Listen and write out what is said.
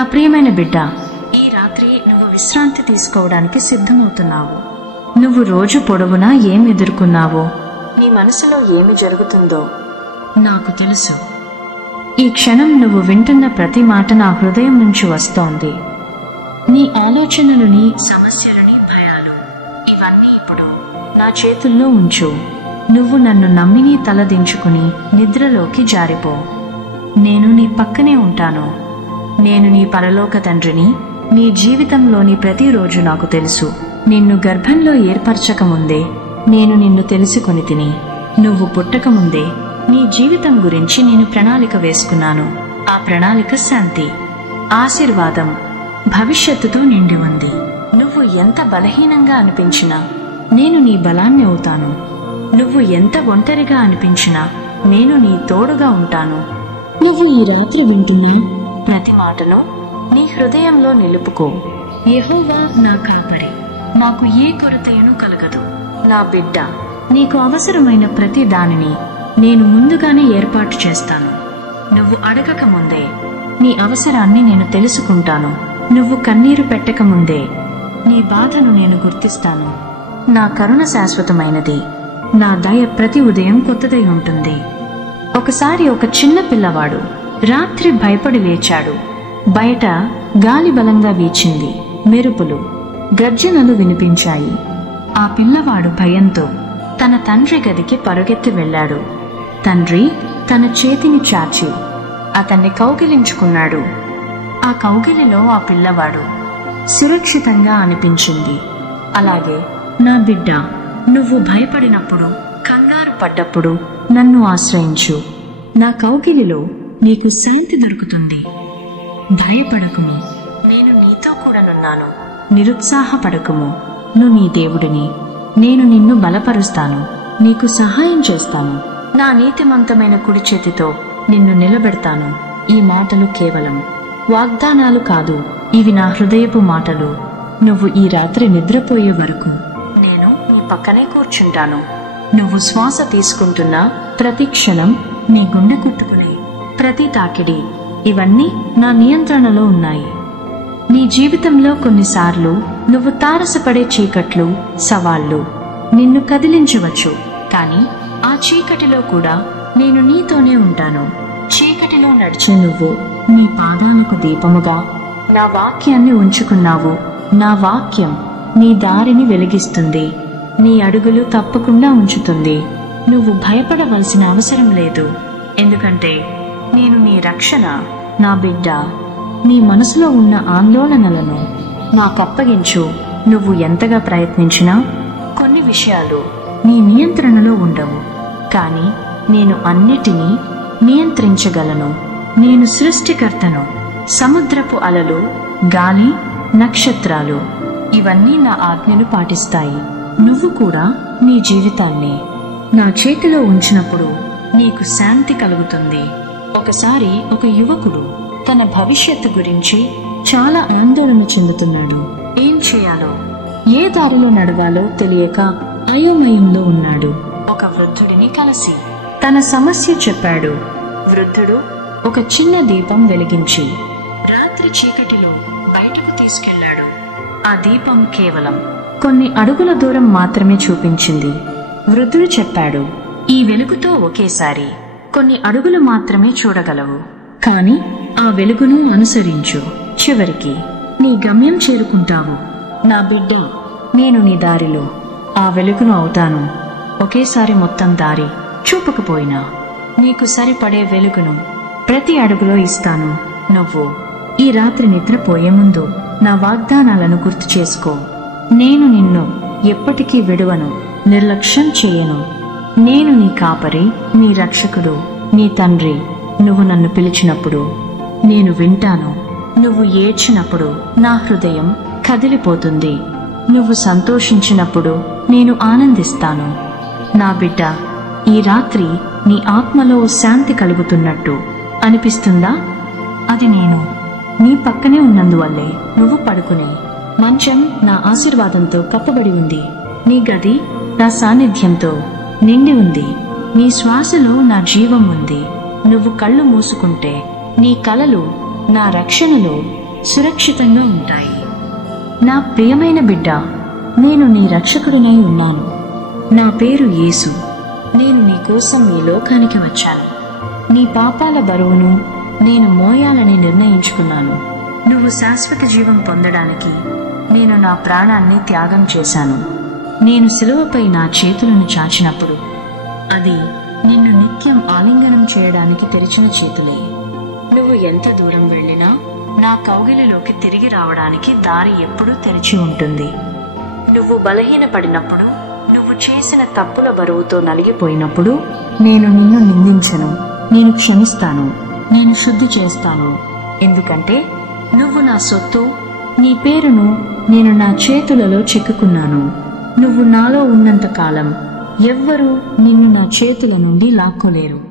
నా ప్రియమైన బిడ్డ, ఈ రాత్రి నువ్వు విశ్రాంతి తీసుకోవడానికి సిద్ధమవుతున్నావు. నువ్వు రోజు పొడవునా ఏం ఎదుర్కొన్నావో, నీ మనసులో ఏమి జరుగుతుందో నాకు తెలుసు. ఈ క్షణం నువ్వు వింటున్న ప్రతి మాట నా హృదయం నుంచి వస్తోంది. నీ ఆలోచనలని, సమస్యలని, భయాలు ఇవన్నీ ఇప్పుడు నా చేతుల్లో ఉంచు. నువ్వు నన్ను నమ్మి నీ తల దించుకుని నిద్రలోకి జారిపో. నేను నీ పక్కనే ఉంటాను. నేను నీ పరలోక తండ్రిని. నీ జీవితంలోని ప్రతిరోజు నాకు తెలుసు. నిన్ను గర్భంలో ఏర్పరచకముందే నేను నిన్ను తెలుసుకొని తిని, నువ్వు పుట్టకముందే నీ జీవితం గురించి నేను ప్రణాళిక వేసుకున్నాను. ఆ ప్రణాళిక శాంతి, ఆశీర్వాదం, భవిష్యత్తుతో నిండి ఉంది. నువ్వు ఎంత బలహీనంగా అనిపించినా నేను నీ బలాన్ని అవుతాను. నువ్వు ఎంత ఒంటరిగా అనిపించినా నేను నీ తోడుగా ఉంటాను. నువ్వు ఈ రాత్రి వింటున్న ప్రతి మాటను నీ హృదయంలో నిలుపుకో. యెహోవా నా కాపరి, నాకు ఏ కొరతయను కలగదు. నా బిడ్డ, నీకు అవసరమైన ప్రతి దానిని నేను ముందుగానే ఏర్పాటు చేస్తాను. నువ్వు అడగక ముందే నీ అవసరాన్ని నేను తెలుసుకుంటాను. నువ్వు కన్నీరు పెట్టకముందే నీ బాధను నేను గుర్తిస్తాను. నా కరుణ శాశ్వతమైనది. నా దయ ప్రతి ఉదయం కొత్తదై ఉంటుంది. ఒకసారి ఒక చిన్న పిల్లవాడు రాత్రి భయపడి లేచాడు. బయట గాలి బలంగా వీచింది. మెరుపులు, గర్జనలు వినిపించాయి. ఆ పిల్లవాడు భయంతో తన తండ్రి గదికి పరుగెత్తి వెళ్ళాడు. తండ్రి తన చేతిని చాచి అతన్ని కౌగిలించుకున్నాడు. ఆ కౌగిలిలో ఆ పిల్లవాడు సురక్షితంగా అనిపించింది. అలాగే నా బిడ్డ, నువ్వు భయపడినప్పుడు, కంగారు పడ్డప్పుడు నన్ను ఆశ్రయించు. నా కౌగిలిలో నీకు శాంతి దొరుకుతుంది. భయపడకుము, నేను నీతో కూడానున్నాను. నిరుత్సాహపడకుము, నువ్వు నీ దేవుడిని. నేను నిన్ను బలపరుస్తాను, నీకు సహాయం చేస్తాను. నా నీతిమంతమైన కుడి చేతితో నిన్ను నిలబెడతాను. ఈ మాటలు కేవలం వాగ్దానాలు కాదు, ఇవి నా హృదయపు మాటలు. నువ్వు ఈ రాత్రి నిద్రపోయే వరకు నేను నీ పక్కనే కూర్చుంటాను. నువ్వు శ్వాస తీసుకుంటున్న ప్రతి క్షణం, నీ గుండె కొట్టుకునే ప్రతి తాకిడి, ఇవన్నీ నా నియంత్రణలో ఉన్నాయి. నీ జీవితంలో కొన్నిసార్లు నువ్వు తారసపడే చీకట్లు, సవాళ్లు నిన్ను కదిలించవచ్చు. కానీ ఆ చీకటిలో కూడా నేను నీతోనే ఉంటాను. చీకటిలో నడిచే నువ్వు నీ పాదాలకు దీపముగా నా వాక్యాన్ని ఉంచుకున్నావు. నా వాక్యం నీ దారిని వెలిగిస్తుంది, నీ అడుగులు తప్పకుండా ఉంచుతుంది. నువ్వు భయపడవలసిన అవసరం లేదు, ఎందుకంటే నేను నీ రక్షణ. నా బిడ్డ, నీ మనసులో ఉన్న ఆందోళనలను నాకప్పగించు. నువ్వు ఎంతగా ప్రయత్నించినా కొన్ని విషయాలు నీ నియంత్రణలో ఉండవు, కానీ నేను అన్నిటినీ నియంత్రించగలను. నేను సృష్టికర్తను. సముద్రపు అలలు, గాలి, నక్షత్రాలు ఇవన్నీ నా ఆజ్ఞను పాటిస్తాయి. నువ్వు కూడా నీ జీవితాన్ని నా చేతిలో ఉంచినప్పుడు నీకు శాంతి కలుగుతుంది. ఒకసారి ఒక యువకుడు తన భవిష్యత్తు గురించి చాలా ఆందోళన చెందుతున్నాడు. ఏం చేయాలో, ఏ దారిలో నడవాలో తెలియక అయోమయంలో ఉన్నాడు. ఒక వృద్ధుడిని కలిసి తన సమస్య చెప్పాడు. వృద్ధుడు ఒక చిన్న దీపం వెలిగించి రాత్రి చీకటిలో బయటకు తీసుకెళ్లాడు. ఆ దీపం కేవలం కొన్ని అడుగుల దూరం మాత్రమే చూపించింది. వృద్ధుడు చెప్పాడు, ఈ వెలుగుతో ఒకేసారి కొన్ని అడుగులు మాత్రమే చూడగలవు, కానీ ఆ వెలుగును అనుసరించు. చివరికి నీ గమ్యం చేరుకుంటావు. నా బిడ్డ, నేను నీ దారిలో ఆ వెలుగును అవుతాను. ఒకేసారి మొత్తం దారి చూపకపోయినా నీకు సరిపడే వెలుగును ప్రతి అడుగులో ఇస్తాను. నువ్వు ఈ రాత్రి నిద్రపోయే ముందు నా వాగ్దానాలను గుర్తు చేసుకో. నేను నిన్ను ఎప్పటికీ విడువను, నిర్లక్ష్యం చేయను. నేను నీ కాపరి, నీ రక్షకుడు, నీ తండ్రి. నువ్వు నన్ను పిలిచినప్పుడు నేను వింటాను. నువ్వు ఏడ్చినప్పుడు నా హృదయం కదిలిపోతుంది. నువ్వు సంతోషించినప్పుడు నేను ఆనందిస్తాను. నా బిడ్డ, ఈ రాత్రి నీ ఆత్మలో శాంతి కలుగుతున్నట్టు అనిపిస్తుందా? అది నేను నీ పక్కనే ఉన్నందువల్లే. నువ్వు పడుకునే మంచం నా ఆశీర్వాదంతో కప్పబడి ఉంది. నీ గది నా సాన్నిధ్యంతో నిండి ఉంది. నీ శ్వాసలో నా జీవం ఉంది. నువ్వు కళ్ళు మూసుకుంటే నీ కలలు నా రక్షణలో సురక్షితంగా ఉంటాయి. నా ప్రియమైన బిడ్డ, నేను నీ రక్షకుడినై ఉన్నాను. నా పేరు యేసు. నేను నీ కోసం ఈ లోకానికి వచ్చాను. నీ పాపాల బరువును నేను మోయాలని నిర్ణయించుకున్నాను. నువ్వు శాశ్వత జీవం పొందడానికి నేను నా ప్రాణాన్ని త్యాగం చేశాను. నేను శిలువపై నా చేతులను చాచినప్పుడు అది నిన్ను నిత్యం ఆలింగనం చేయడానికి తెరిచిన చేతులే. నువ్వు ఎంత దూరం వెళ్ళినా నా కౌగిలిలోకి తిరిగి రావడానికి దారి ఎప్పుడూ తెరిచి ఉంటుంది. నువ్వు బలహీనపడినప్పుడు, నువ్వు చేసిన తప్పుల బరువుతో నలిగిపోయినప్పుడు నేను నిన్ను నిందించను. నేను క్షమిస్తాను. నేను శుద్ధి చేస్తాను. ఎందుకంటే నువ్వు నా సొత్తు. నీ పేరును నేను నా చేతులలో చెక్కుకున్నాను. నువ్వు నాలో ఉన్నంత కాలం ఎవ్వరూ నిన్ను నా చేతుల నుండి లాక్కోలేరు.